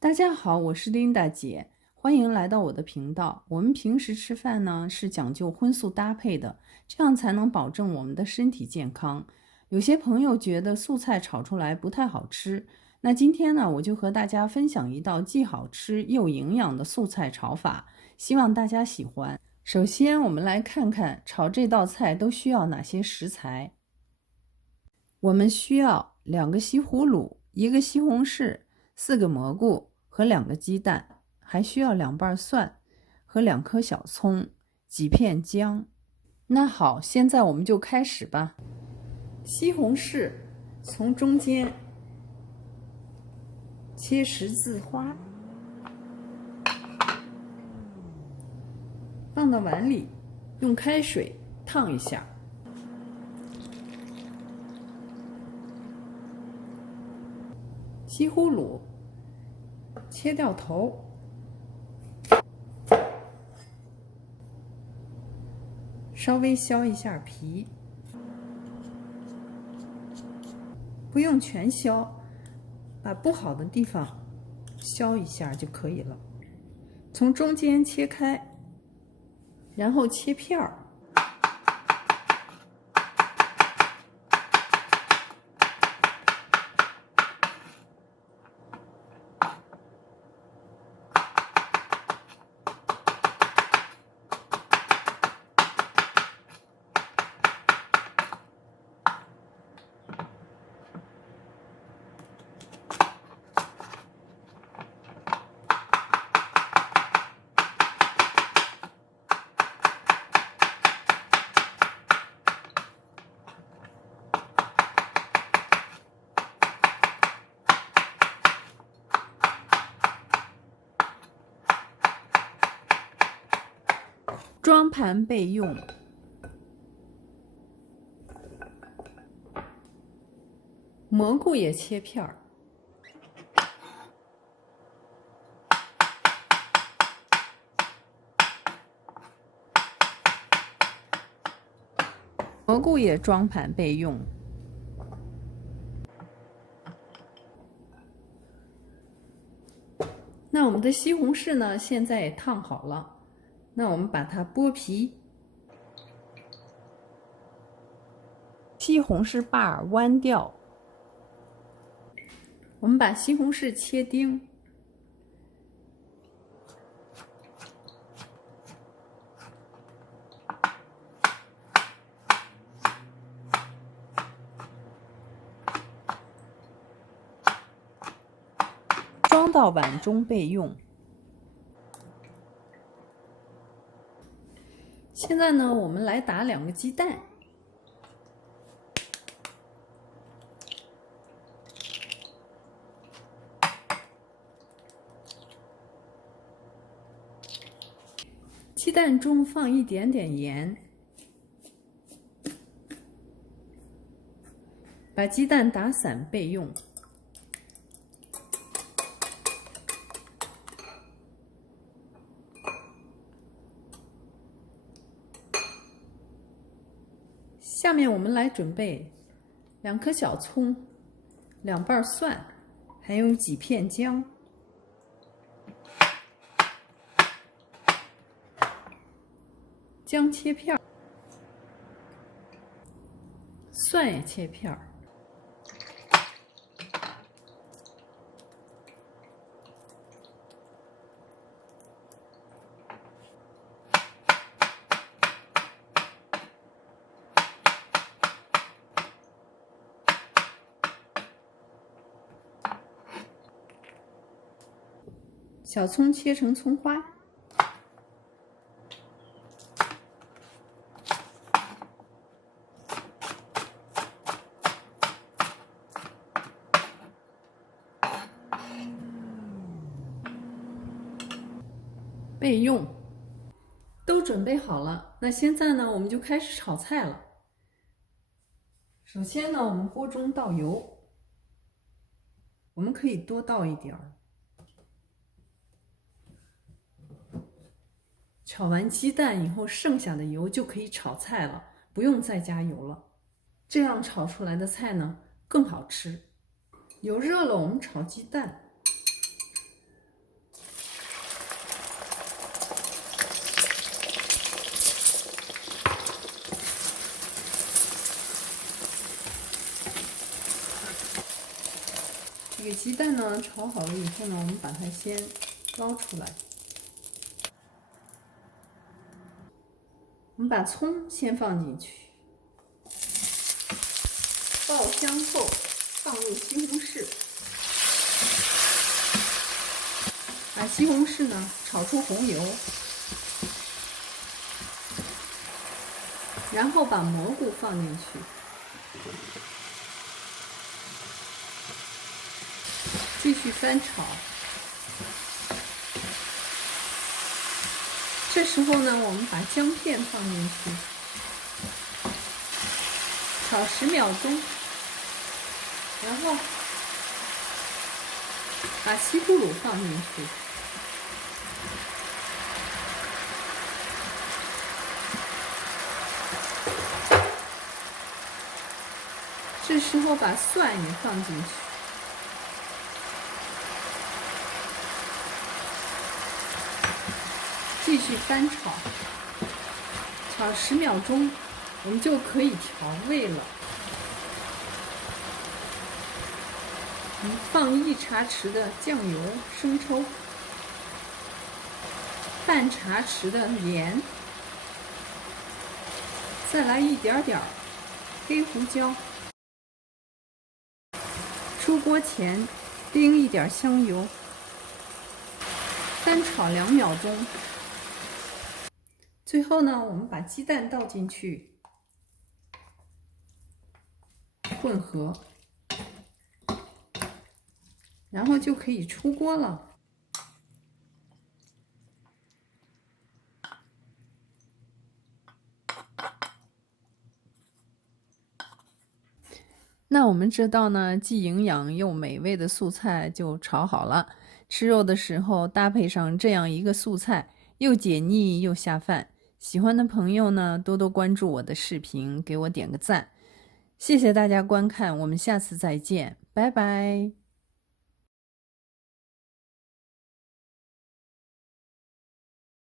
大家好，我是琳达姐，欢迎来到我的频道。我们平时吃饭呢是讲究荤素搭配的，这样才能保证我们的身体健康。有些朋友觉得素菜炒出来不太好吃，那今天呢我就和大家分享一道既好吃又营养的素菜炒法，希望大家喜欢。首先，我们来看看炒这道菜都需要哪些食材。我们需要2个西葫芦、1个西红柿、4个蘑菇和2个鸡蛋，还需要2瓣蒜和2颗小葱、几片姜。那好，现在我们就开始吧。西红柿从中间切十字花，放到碗里，用开水烫一下。西葫芦切掉头，稍微削一下皮，不用全削，把不好的地方削一下就可以了。从中间切开，然后切片儿。装盘备用。蘑菇也切片儿。蘑菇也装盘备用。那我们的西红柿呢，现在也烫好了。那我们把它剥皮，西红柿把弯掉。我们把西红柿切丁，装到碗中备用。现在呢，我们来打2个鸡蛋。鸡蛋中放一点点盐，把鸡蛋打散备用。下面我们来准备2颗小葱、2瓣蒜，还有几片姜。姜切片，蒜也切片。小葱切成葱花，备用。都准备好了，那现在呢，我们就开始炒菜了。首先呢，我们锅中倒油，我们可以多倒一点儿。炒完鸡蛋以后，剩下的油就可以炒菜了，不用再加油了。这样炒出来的菜呢，更好吃。油热了，我们炒鸡蛋。鸡蛋呢炒好了以后呢，我们把它先捞出来。我们把葱先放进去，爆香后放入西红柿，把西红柿呢炒出红油，然后把蘑菇放进去，继续翻炒。这时候呢，我们把姜片放进去，炒10秒钟，然后把西葫芦放进去，这时候把蒜也放进去。继续翻炒，炒10秒钟，我们就可以调味了。我们放1茶匙的酱油、生抽，半茶匙的盐，再来一点点黑胡椒。出锅前淋一点香油，翻炒2秒钟。最后呢，我们把鸡蛋倒进去，混合，然后就可以出锅了。那我们这道呢，既营养又美味的素菜就炒好了。吃肉的时候搭配上这样一个素菜，又解腻又下饭。喜欢的朋友呢，多多关注我的视频，给我点个赞。谢谢大家观看，我们下次再见，拜拜。